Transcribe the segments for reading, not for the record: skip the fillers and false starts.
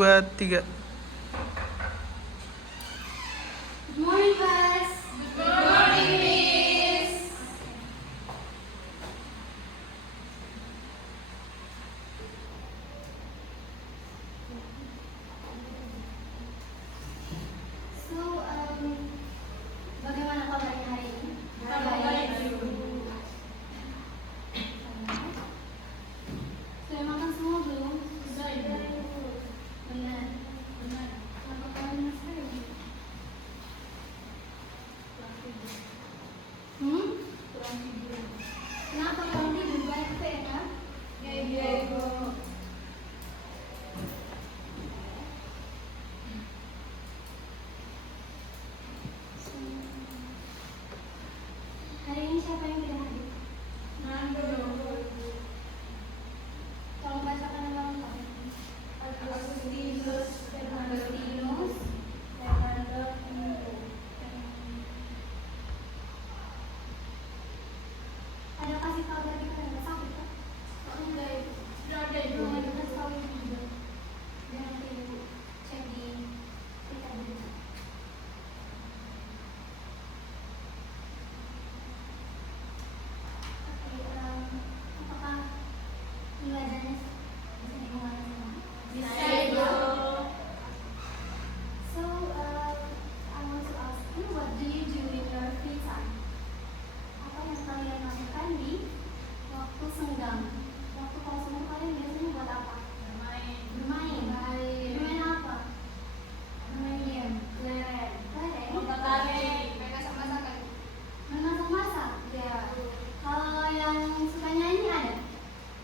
2, 3. Good morning, class. Good morning, Miss. So, bagaimana kabarnya hari ini? Baik. Sudah makan semua belum? Sudah, Ibu. Benar. Kenapa kalian masih? Kenapa kamu tidur banyak kan? Iya, Ibu. Hari ini siapa yang tidak hadir? Nando. Tolong bacakan nama lengkap. Agustinus Fernando. Agustinus Fernando Pinto. Ada kasih kabar kita nggak sakit kan? Sudah, Ibu. Sudah ada, Ibu. Belum ada kasih tahu ibu juga. Dan nanti ibu cek di berita berita. Oke, apakah pelajarannya bisa dimulai semua? Bisa, Ibu. So, I want to ask you, what do you do in your free time? Apa yang kalian lakukan di waktu senggang? Waktu kosong kalian biasanya buat apa? Bermain. Bermain. Bermain apa? Bermain game. Leren. Leren. Lompat-lari. Masak-masakan. Masak-masak. Ya. Kalau yang suka nyanyi ada?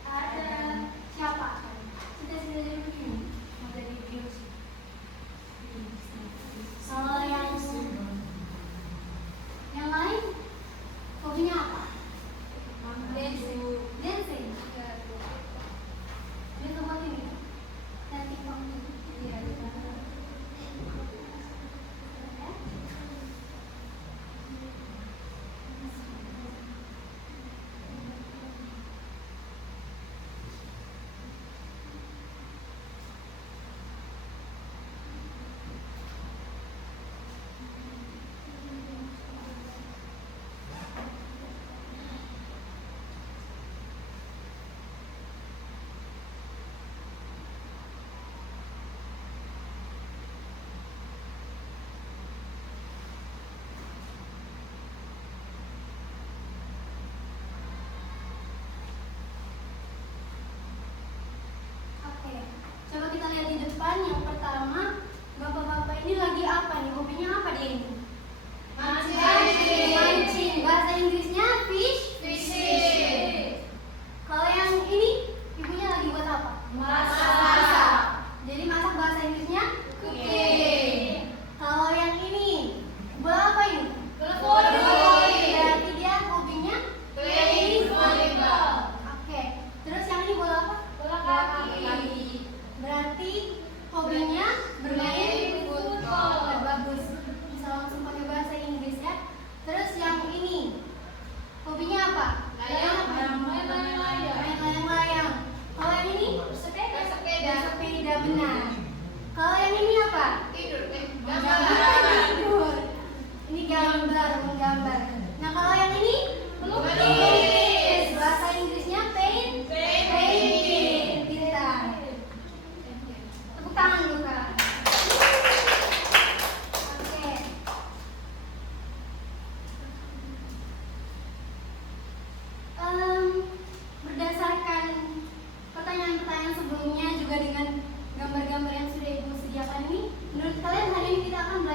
Ada. Siapa? Sudah dari begini. Mau jadi virus. Kalau yang lain, hobinya apa? Dancing. Dancing. Dia tempat ini. Cantik banget. Iya. Oke, coba kita lihat di depan. Yang pertama, bapak-bapak ini lagi apa nih? Hobinya apa dia ini? Mancing. Mancing. Bahasa Inggrisnya fish. Fishing. Kalau yang ini, ibunya lagi buat apa? Masak. Jadi masak bahasa Inggrisnya Cooking. Kalau yang ini, bola apa ini? Voli. Berarti dia hobinya Playing volleyball. Oke. Terus yang ini bola apa? Bola kaki. Berarti hobinya bermain Football. Bagus. Bisa langsung pakai bahasa Inggris ya. Terus yang ini, hobinya apa? Layang-layang. Main layang-layang. Kalau yang ini? Sepeda. Sepeda, benar. Kalau yang ini apa? Tidur. Gambar. Tidur. Ini gambar, menggambar. Nah, kalau yang ini? Melukis. Bahasa Inggrisnya paint. Painting. Pintar. Tepuk tangan dulu, Kak. Oke. Berdasarkan pertanyaan-pertanyaan sebelumnya juga dengan gambar-gambar yang sudah Ibu sediakan ini, menurut kalian hari ini kita akan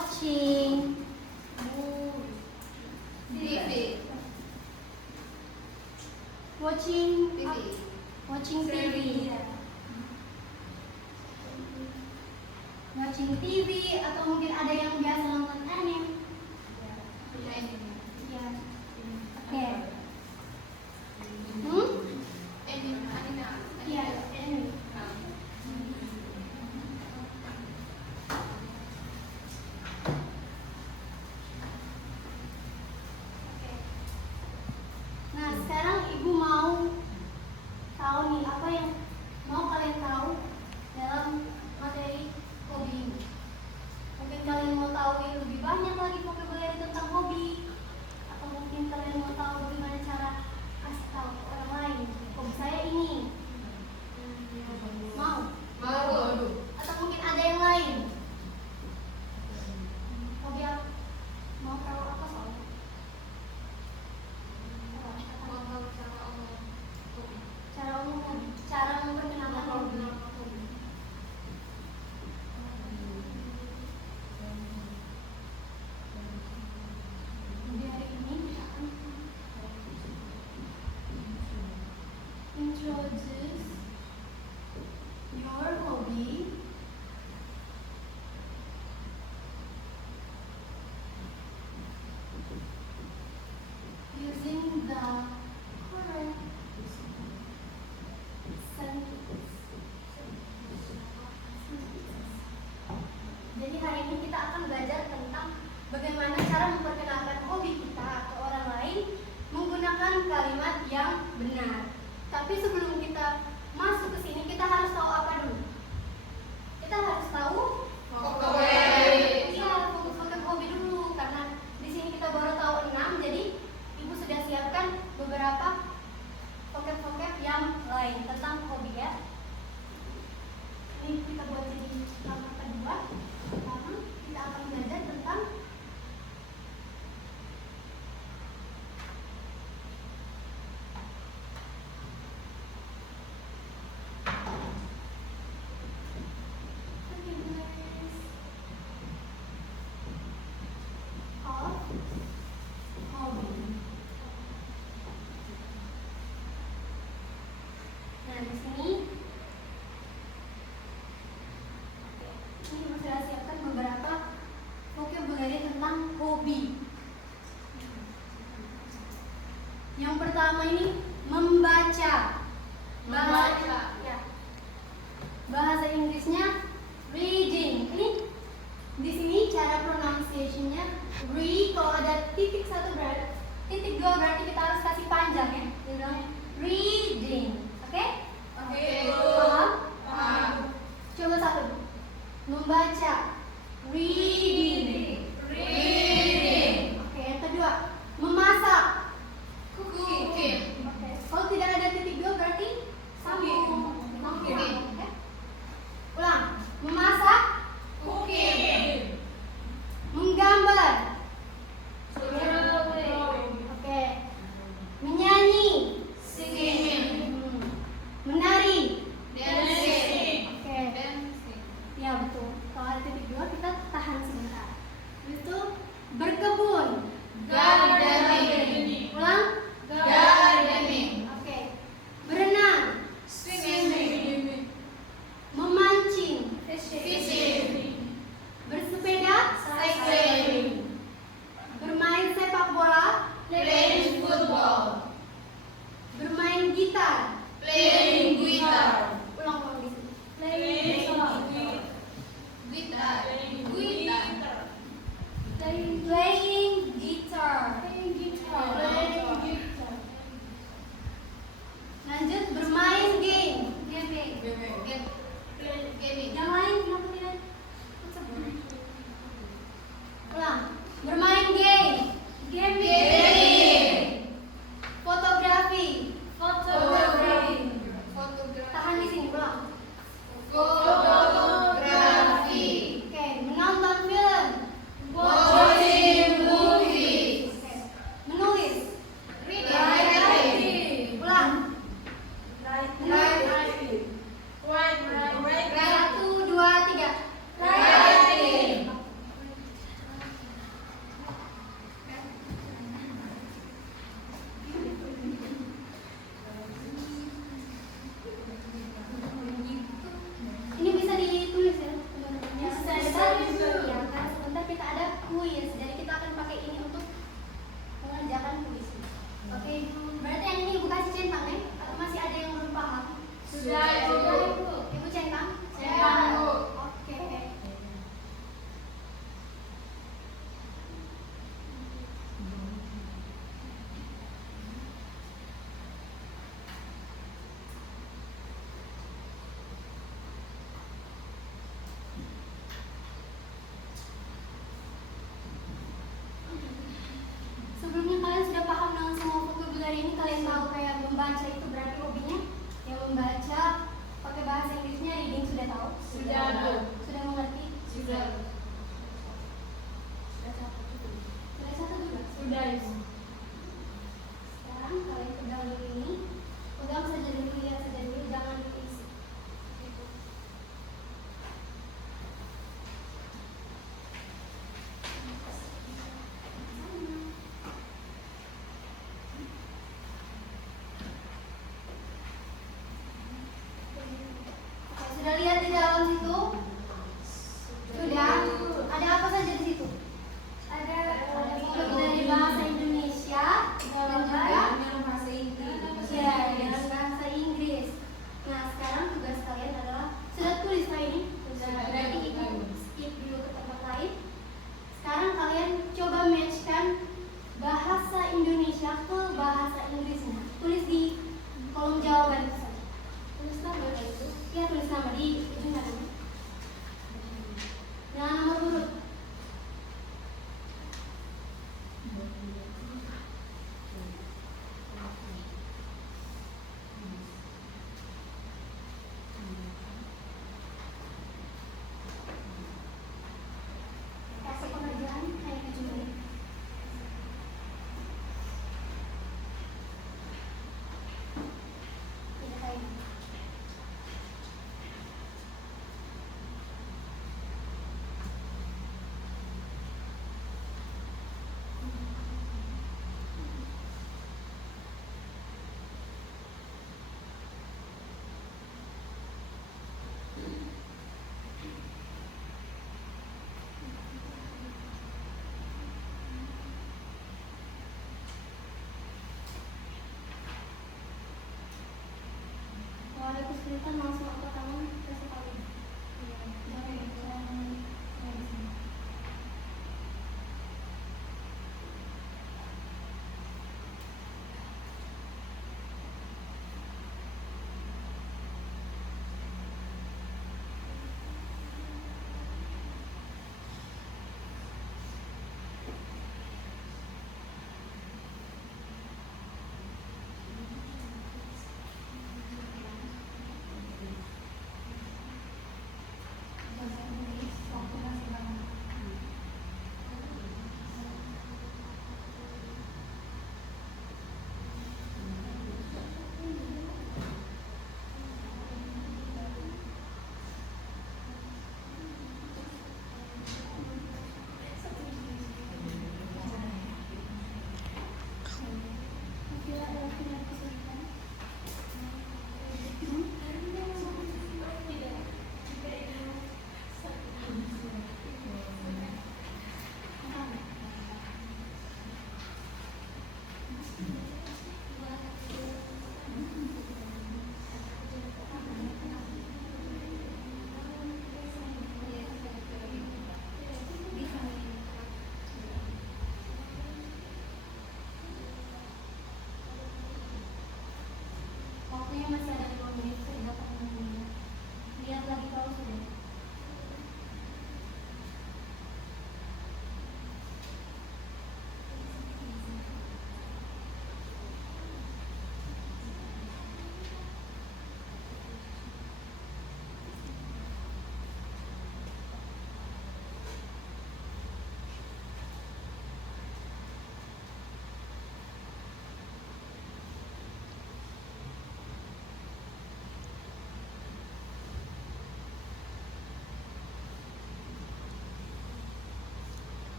watching TV. watching TV. watching TV watching TV atau mungkin ada yang biasa nonton anime. Ya. Oke. Iya, anime. Nah, sekarang Ibu mau tahu nih apa yang mau kalian tahu dalam materi hobi ini. Mungkin kalian mau tahu lebih banyak lagi vocabulary tentang hobi, atau mungkin kalian mau tahu bagaimana cara kasih tahu ke orang lain hobi saya ini. Mau? Atau mungkin ada yang lain? Hobi apa? Mau tahu apa soalnya? Cara umum, cara memperkenalkan hobi. Jadi hari ini kita akan introduce your hobby using the correct sentence. Jadi hari ini kita akan belajar tentang bagaimana cara memperkenalkan hobi kita ke orang lain menggunakan kalimat yang benar. Tapi sebelum kita masuk ke sini, kita harus tahu apa dulu? Kita harus tahu iya, vocab hobi dulu, karena di sini kita baru tahu 6, jadi Ibu sudah siapkan beberapa vocab yang lain tentang hobi ya. Ini kita buat jadi langkah kedua. Pertama, kita akan belajar tentang of hobby. Nah, di sini Ibu sudah siapkan beberapa vocabulary tentang hobi. Yang pertama ini membaca. Ya. Bahasa Inggrisnya reading. Ini di sini cara pronunciation-nya re, kalau ada titik satu berarti titik dua berarti kita harus kasih panjang ya. Dia bilang reading. Oke? Paham? Coba satu. Membaca. Reading. Oke, yang kedua. Memasak. Oke. Kalau tidak ada titik dua berarti sambung. Oke. Ulang. Memasak. Menggambar. Oke. Menyanyi. Menari. Oke. Ya betul. Kalau ada titik dua kita tahan sebentar. kuis. Jadi kita akan pakai ini untuk mengerjakan kuis. Oke, berarti yang ini Ibu kasih centang ya? Atau masih ada yang belum paham? Sudah, Ibu. Ibu centang? Centang, Bu. Oke. Sebelumnya kalian sudah paham dengan semua vocabulary ini? Kalian tahu kayak membaca itu berarti hobinya? Yang membaca pakai bahasa Inggrisnya reading sudah tahu? Sudah, Bu. Sudah mengerti? Sudah. Sudah satu juga? Sudah, Ibu. Sekarang kalian pegang dulu ini. Pegang saja dulu, lihat saja dulu, jangan diisi. Oke, sudah lihat di dalam situ? Sudah? Ada apa saja di situ? Ada vocabulary bahasa Indonesia dan juga bahasa Inggris. ya, dengan bahasa Inggris. Nah, sekarang tugas kalian adalah sudah tulis lah ini? Sudah. Berarti ibu skip dulu ke tempat lain. Sekarang kalian coba matchkan bahasa Indonesia ke bahasa Inggrisnya. Tulis di kolom jawaban itu saja. Tulis nama itu. Ya, tulis nama di ujung kanan. Nah, nomor urut. Kasih pengerjaan hanya 7 menit. Tidak kayak ini.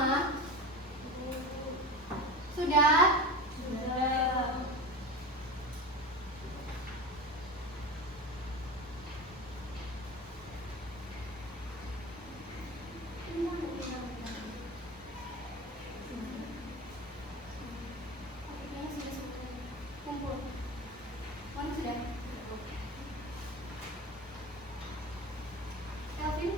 semua? Sudah? Sudah. Kumpul. Mana sudah? Kelvin?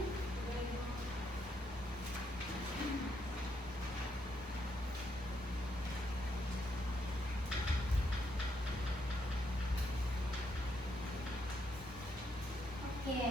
Oke.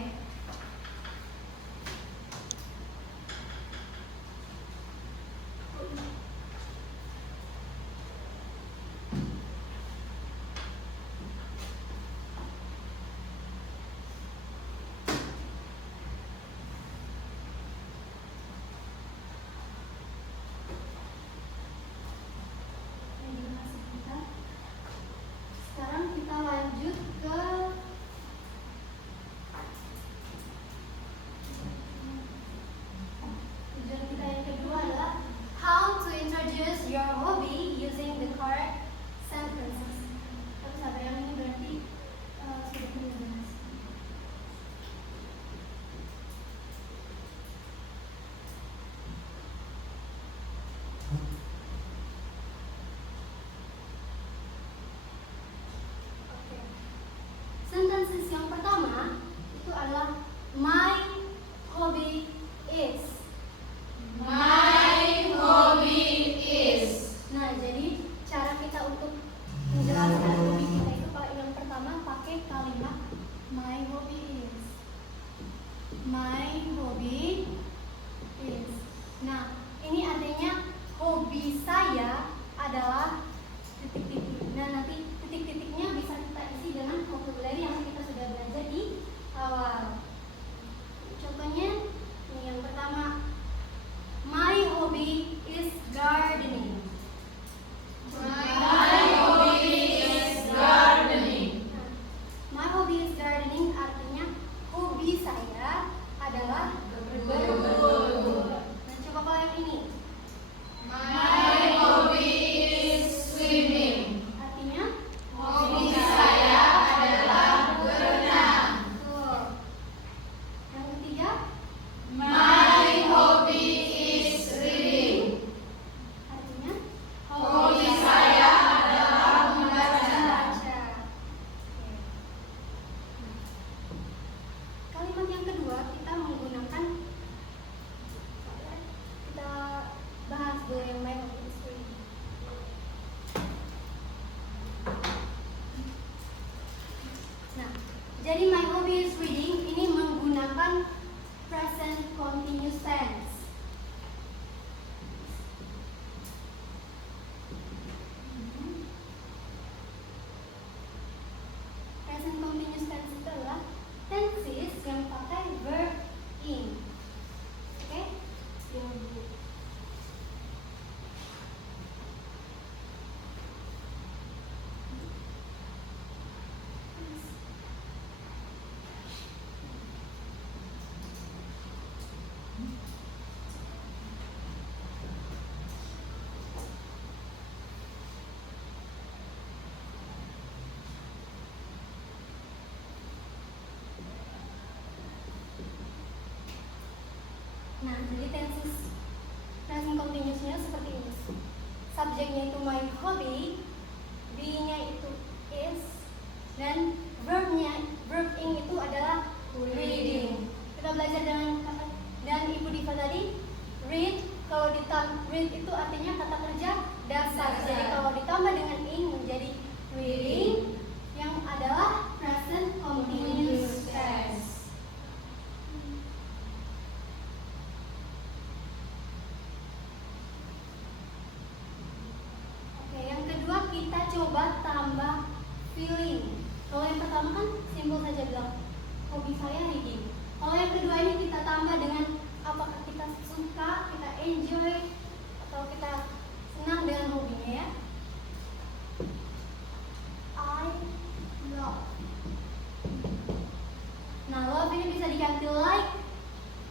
Ini masih kita. Sekarang kita lanjut ke tujuan kita yang kedua adalah how to introduce your hobby using the correct sentences. Tapi sabar, yang ini berarti sudah jelas. Oke. Sentences yang pertama itu adalah my hobby is. My hobby is. Nah, jadi cara kita untuk menjelaskan hobi kita itu yang pertama pakai kalimat my hobby is. My hobby is. Nah, ini artinya hobi saya adalah titik-titik. Nah, nanti titik-titiknya bisa kita isi dengan vocabulary yang kita sudah belajar di awal. Contohnya, ini yang pertama, my hobby is gardening. My hobby is gardening. My hobby is gardening artinya hobi saya adalah Berburu. Nah, coba kalau yang ini My hobby is swimming. artinya Hobi saya adalah berenang. betul. Yang ketiga, My hobby is reading. artinya Hobi saya adalah membaca. membaca. Oke. Kalimat yang kedua kita menggunakan kita bahas dulu yang my hobby is reading. Nah, jadi my hobby is reading ini menggunakan present continuous tense. Present continuous tense itu adalah tenses yang pakai verb in. Oke? Nah, jadi tenses present continuousnya seperti ini. Subjeknya itu my hobby, be-nya itu is, dan verb in itu adalah reading. Kita belajar dengan kata dan Ibu Diva tadi read. Kalau read itu artinya kata kerja dasar. Jadi kalau ditambah dengan in menjadi reading yang adalah present continuous tense. Oke, yang kedua kita coba tambah feeling. Kalau yang pertama kan simpel saja bilang hobi saya reading. Kalau yang kedua ini kita tambah dengan apakah kita suka, kita enjoy, atau kita senang dengan hobinya ya. I love. Nah, love ini bisa diganti like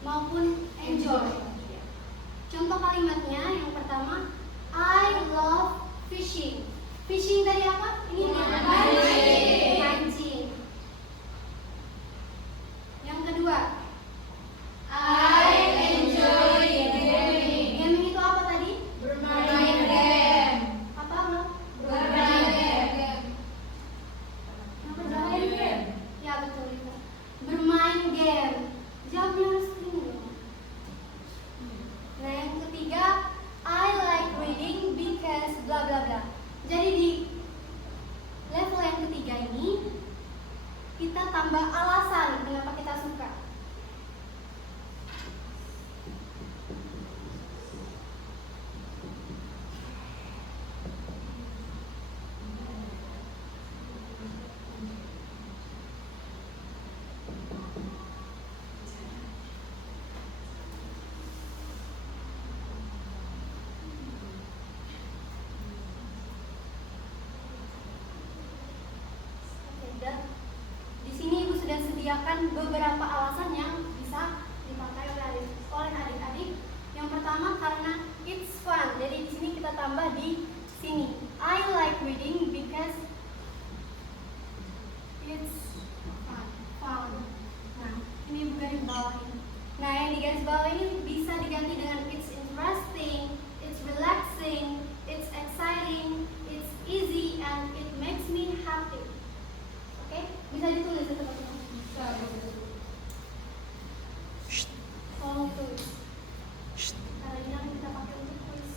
maupun enjoy. Contoh kalimatnya yang pertama, I love fishing. Fishing dari apa? Ini Mancing. Mancing. Yang kedua, I enjoy gaming. gaming itu apa tadi? Bermain game. Apa lo? Bermain game. Yang kedua, ya betul itu. Bermain game. Jawabnya harus ini dong. Nah yang ketiga, I like reading because bla bla bla. Jadi di level yang ketiga ini kita tambah alasan kenapa kita suka. Dan di sini Ibu sudah sediakan beberapa alasan yang bisa dipakai oleh adik-adik. Yang pertama karena it's fun. Jadi di sini kita tambah di sini. I like reading because it's fun. Nah, ini Ibu garis bawahi. Nah, yang di garis bawah ini bisa diganti dengan it's interesting, it's relaxing, it's exciting, it's easy, and it makes me happy. Oke, bisa ditulis itu teman-teman. Tolong tulis. Karena ini akan kita pakai untuk tulis.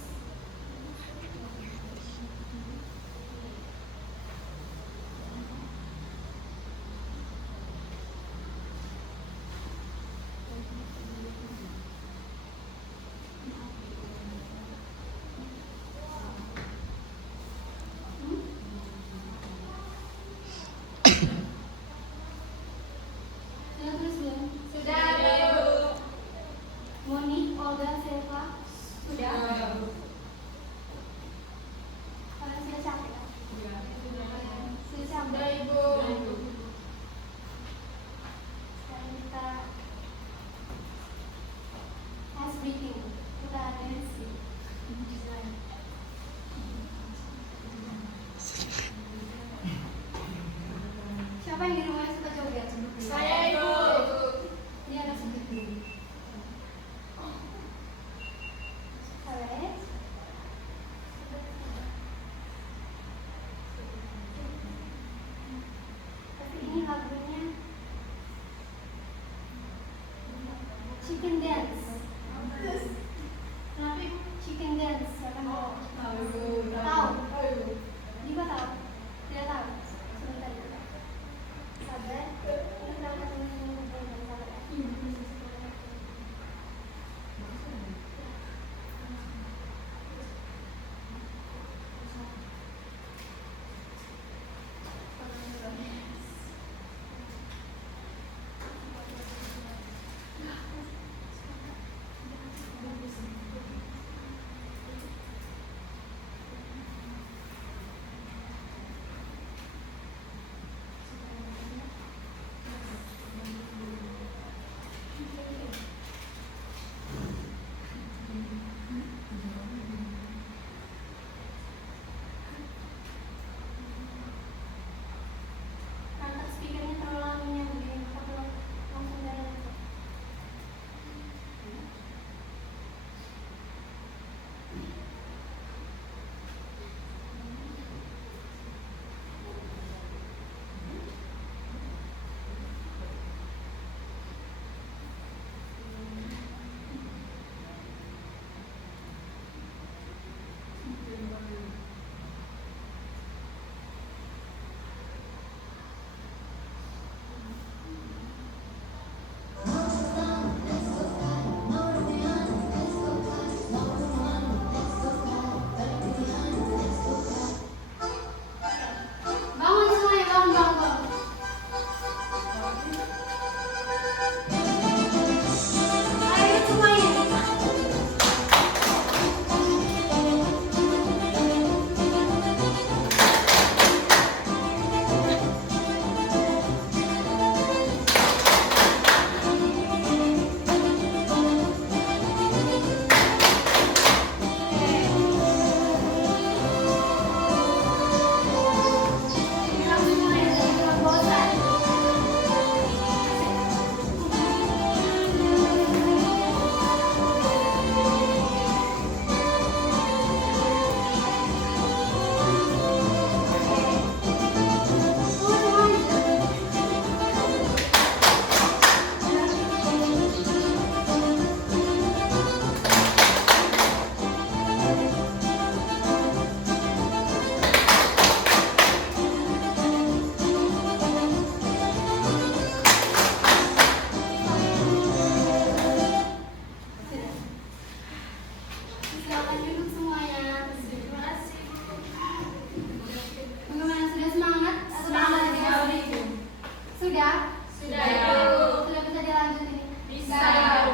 Sudah, Ibu. Sudah bisa dilanjutin? Bisa, Ibu.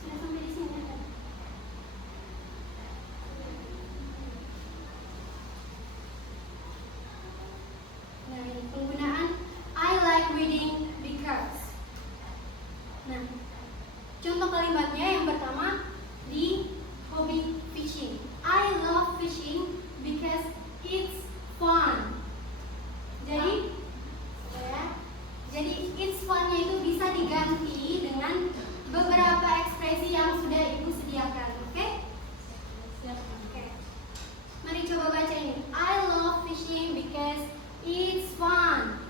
Sudah sampai di sini kan? Nah, ini penggunaan I like reading because. Nah, contoh kalimatnya yang pertama di hobi fishing. I love fishing because it's fun. Jadi, ya, jadi it's fun-nya itu bisa diganti dengan beberapa ekspresi yang sudah Ibu sediakan, oke? Oke. Mari coba baca ini. I love fishing because it's fun.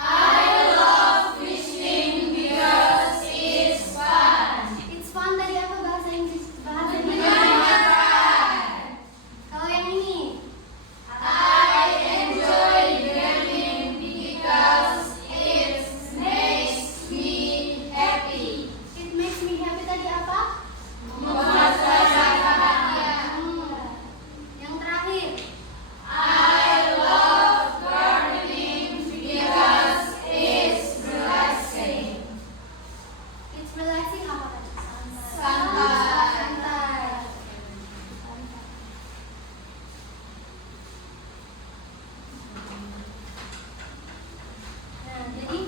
I love fishing because it's fun. It's fun tadi apa bahasa Inggris? Bahasa Inggris. Menyenangkan. Kalau yang ini, I enjoy gaming because it makes me happy. it makes me happy tadi apa? Membuat saya bahagia. Yang terakhir, I love gardening because it's relaxing. it's relaxing apa tadi? Santai. Santai. Nah, jadi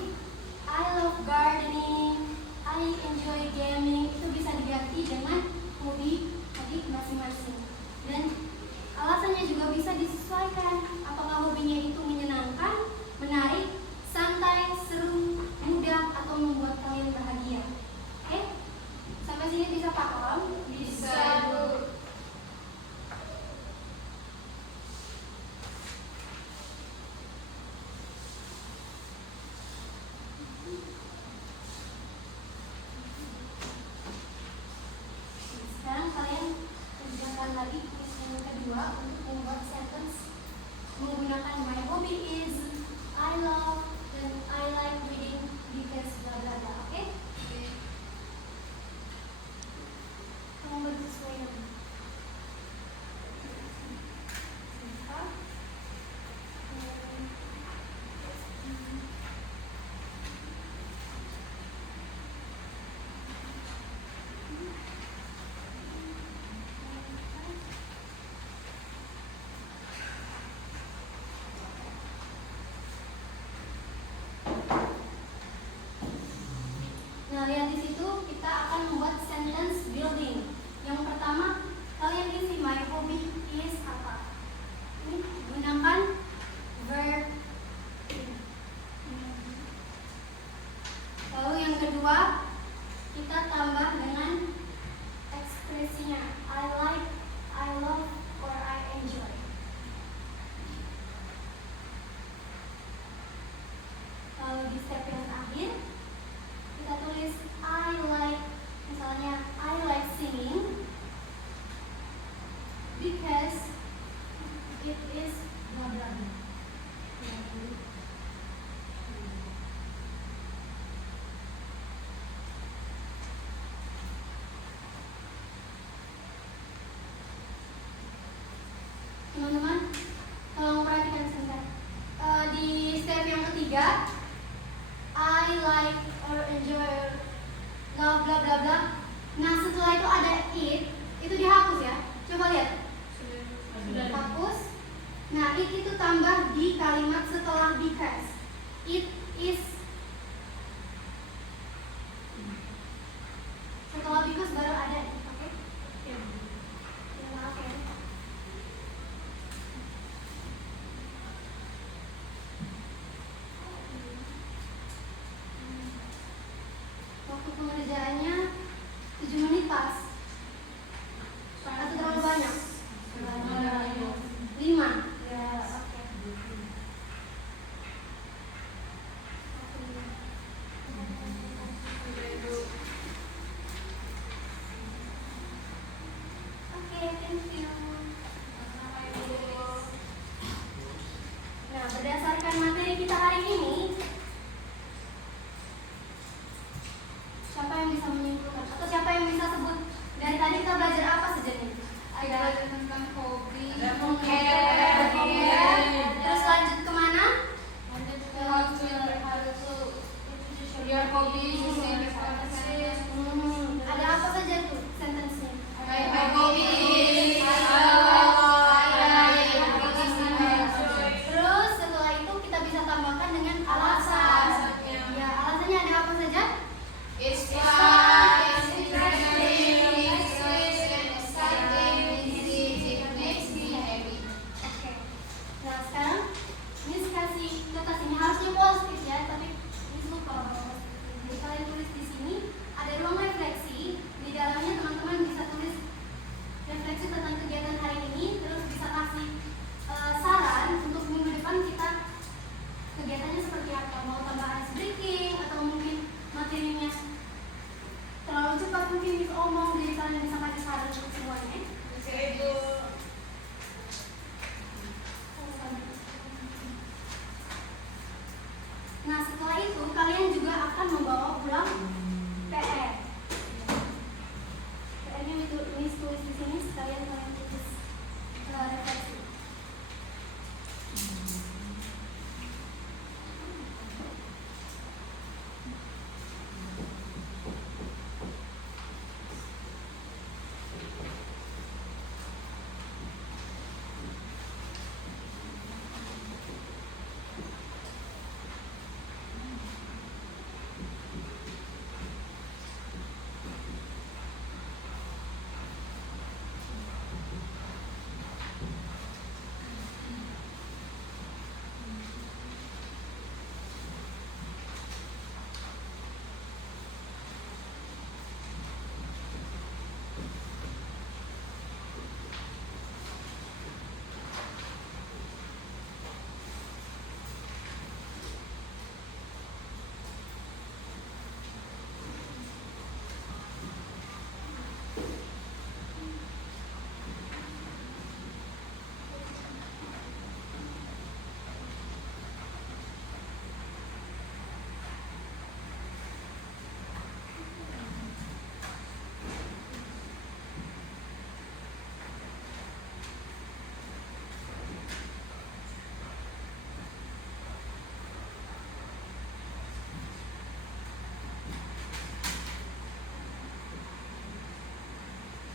I love gardening, I enjoy gaming itu bisa diganti dengan hobi tadi masing-masing. Dan alasannya juga bisa disesuaikan. Apakah hobinya itu menyenangkan, menarik, santai, seru, mudah, atau membuat kalian bahagia. Oke? Sampai sini bisa paham? Bisa, Bu. Sekarang kalian kerjakan lagi quiz yang kedua untuk membuat sentence menggunakan my hobby is, I love, dan I like reading because bla bla bla. Oke? Kamu bersesuaian. Siapa? Nah, lihat di situ kita akan membuat sentence building. Yang pertama, kalian isi my hobby is apa? Ini gunakan verb. Lalu yang kedua, kita tambah dengan ekspresinya I like, I love, or I enjoy. Lalu di step yang terakhir, kita tulis I like, misalnya I like singing because it is blah blah blah. Teman-teman, tolong perhatikan sebentar. Di step yang ketiga, I like or enjoy love bla bla bla. Nah, setelah itu ada itu dihapus ya. Coba lihat. Hapus. Nah, itu tambah di kalimat setelah because. It is. Setelah because baru ada. Oke? Ya, maaf ya. Waktu pengerjaannya 7 menit pas. Atau terlalu banyak? 5? Ya, oke. Oke, thank you. Nah, berdasarkan materi kita hari ini, siapa yang bisa menyimpulkan? Atau siapa yang bisa sebut kalian juga akan membawa pulang PR. PR-nya itu tulis di sini, sekalian kalian tulis refleksi.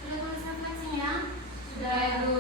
Sudah tulis refleksinya? Sudah, Ibu.